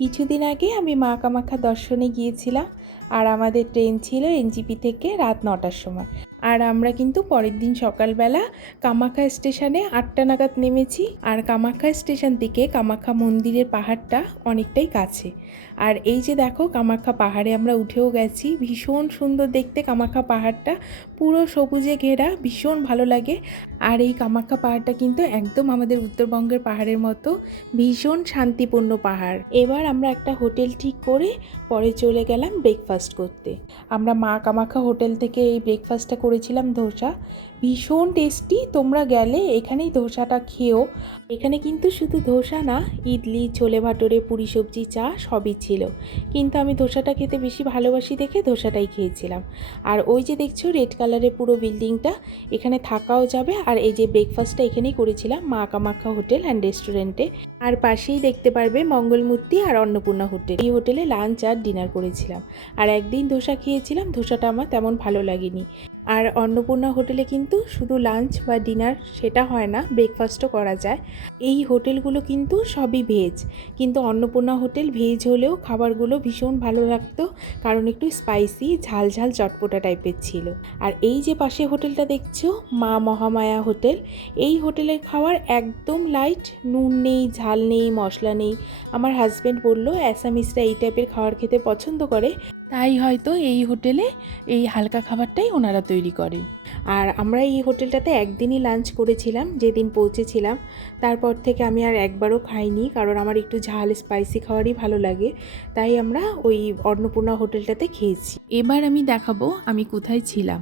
কিছুদিন আগে আমি মা কামাখ্যা দর্শনে গিয়েছিলাম আর আমাদের ট্রেন ছিল এনজিপি থেকে রাত 9টার সময়। আর আমরা কিন্তু পরের দিন সকালবেলা কামাখ্যা স্টেশনে 8টা নাগাদ নেমেছি। আর কামাখ্যা স্টেশন থেকে কামাখ্যা মন্দিরের পাহাড়টা অনেকটাই কাছে। আর এই যে দেখো কামাখ্যা পাহাড়ে আমরা উঠেও গেছি। ভীষণ সুন্দর দেখতে কামাখ্যা পাহাড়টা, পুরো সবুজে ঘেরা, ভীষণ ভালো লাগে। আর এই কামাখ্যা পাহাড়টা কিন্তু একদম আমাদের উত্তরবঙ্গের পাহাড়ের মতো ভীষণ শান্তিপূর্ণ পাহাড়। এবার আমরা একটা হোটেল ঠিক করে পরে চলে গেলাম ব্রেকফাস্ট করতে। আমরা মা কামাখ্যা হোটেল থেকে এই ব্রেকফাস্টটা করেছিলাম ধোসা, ভীষণ টেস্টি। তোমরা গেলে এখানেই ধোসাটা খেও। এখানে কিন্তু শুধু ধোসা না, ইডলি, ছোলে ভাটোরে, পুরি সবজি, চা সবই ছিল। কিন্তু আমি ধোসাটা খেতে বেশি ভালোবাসি দেখে ধোসাটাই খেয়েছিলাম। আর ওই যে দেখছো রেড কালারের পুরো বিল্ডিংটা, এখানে থাকাও যাবে। আর এই যে ব্রেকফাস্টটা এখানেই করেছিলাম মা কামাখ্যা হোটেল অ্যান্ড রেস্টুরেন্টে। আর পাশেই দেখতে পারবে মঙ্গলমূর্তি আর অন্নপূর্ণা হোটেল। এই হোটেলে লাঞ্চ আর ডিনার করেছিলাম। আর একদিন ধোসা খেয়েছিলাম, ধোসাটা আমার তেমন ভালো লাগেনি। আর অন্নপূর্ণা হোটেলে কিন্তু শুধু লাঞ্চ বা ডিনার সেটা হয় না, ব্রেকফাস্টও করা যায়। এই হোটেলগুলো কিন্তু সবই ভেজ, কিন্তু অন্নপূর্ণা হোটেল ভেজ হলেও খাবারগুলো ভীষণ ভালো লাগতো, কারণ একটু স্পাইসি, ঝাল ঝাল চটপটা টাইপের ছিল। আর এই যে পাশে হোটেলটা দেখছো মা মহামায়া হোটেল, এই হোটেলের খাবার একদম লাইট, নুন নেই, ঝাল নেই, মশলা নেই। আমার হাজব্যান্ড বললো অ্যাসামিসরা এই টাইপের খাবার খেতে পছন্দ করে, তাই হয়তো এই হোটেলে এই হালকা খাবারটাই ওনারা তৈরি করে। আর আমরা এই হোটেলটাতে একদিনই লাঞ্চ করেছিলাম, যেদিন পৌঁছেছিলাম। তারপর থেকে আমি আর একবারও খাইনি, কারণ আমার একটু ঝাল স্পাইসি খাবারই ভালো লাগে। তাই আমরা ওই অন্নপূর্ণা হোটেলটাতে খেয়েছি। এবার আমি দেখাবো আমি কোথায় ছিলাম।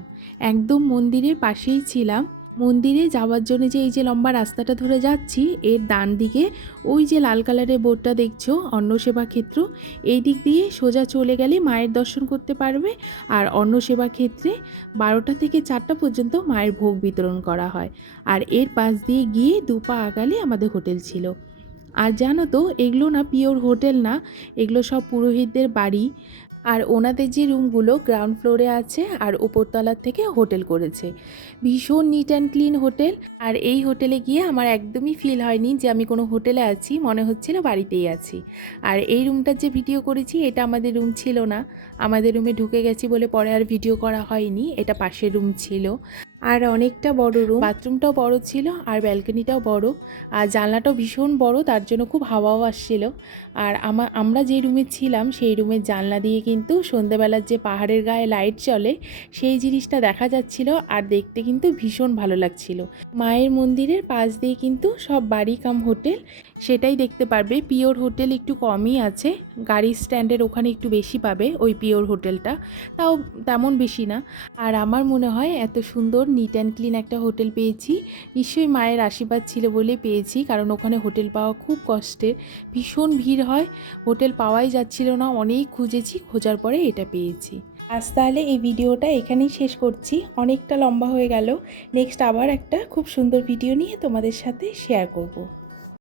একদম মন্দিরের পাশেই ছিলাম। মন্দিরে যাওয়ার জন্য যে এই যে লম্বা রাস্তাটা ধরে যাচ্ছি, এর ডান দিকে ওই যে লাল কালারের বোর্ডটা দেখছো অন্নসেবা ক্ষেত্র, এই দিক দিয়ে সোজা চলে গেলে মায়ের দর্শন করতে পারবে। আর অন্নসেবা ক্ষেত্রে 12টা থেকে 4টা পর্যন্ত মায়ের ভোগ বিতরণ করা হয়। আর এর পাশ দিয়ে গিয়ে 2 পা আগালে আমাদের হোটেল ছিল। আর জানো তো এগুলো না পিওর হোটেল না, এগুলো সব পুরোহিতদের বাড়ি। আর ওনাদের যে রুমগুলো গ্রাউন্ড ফ্লোরে আছে আর উপরতলার থেকে হোটেল করেছে। ভীষণ নিট অ্যান্ড ক্লিন হোটেল। আর এই হোটেলে গিয়ে আমার একদমই ফিল হয়নি যে আমি কোনো হোটেলে আছি, মনে হচ্ছিল বাড়িতেই আছি। আর এই রুমটার যে ভিডিও করেছি এটা আমাদের রুম ছিল না, আমাদের রুমে ঢুকে গেছি বলে পরে আর ভিডিও করা হয়নি। এটা পাশের রুম ছিল। আর অনেকটা বড় রুম, বাথরুমটাও বড় ছিল আর ব্যালকনিটাও বড়। আর জানলাটাও ভীষণ বড়, তার জন্য খুব হাওয়াও আসছিল। আর আমরা যে রুমে ছিলাম সেই রুমের জানলা দিয়ে কিন্তু সন্ধ্যেবেলার যে পাহাড়ের গায়ে লাইট জ্বলে সেই জিনিসটা দেখা যাচ্ছিল। আর দেখতে কিন্তু ভীষণ ভালো লাগছিল। মায়ের মন্দিরের পাশ দিয়ে কিন্তু সব বাড়ি কাম হোটেল, সেটাই দেখতে পারবে। পিওর হোটেল একটু কমই আছে, গাড়ি স্ট্যান্ডের ওখানে একটু বেশি পাবে ওই পিওর হোটেলটা, তাও তেমন বেশি না। আর আমার মনে হয় এত সুন্দর নিট অ্যান্ড ক্লিন একটা হোটেল পেয়েছি নিশ্চয়ই মায়ের আশীর্বাদ ছিল বলে পেয়েছি, কারণ ওখানে হোটেল পাওয়া খুব কষ্টের, ভীষণ ভিড় হয়, হোটেল পাওয়াই যাচ্ছিল না। অনেক খুঁজেছি, খোঁজার পরে এটা পেয়েছি। আজ তাহলে এই ভিডিওটা এখানেই শেষ করছি, অনেকটা লম্বা হয়ে গেল। নেক্সট আবার একটা খুব সুন্দর ভিডিও নিয়ে তোমাদের সাথে শেয়ার করব।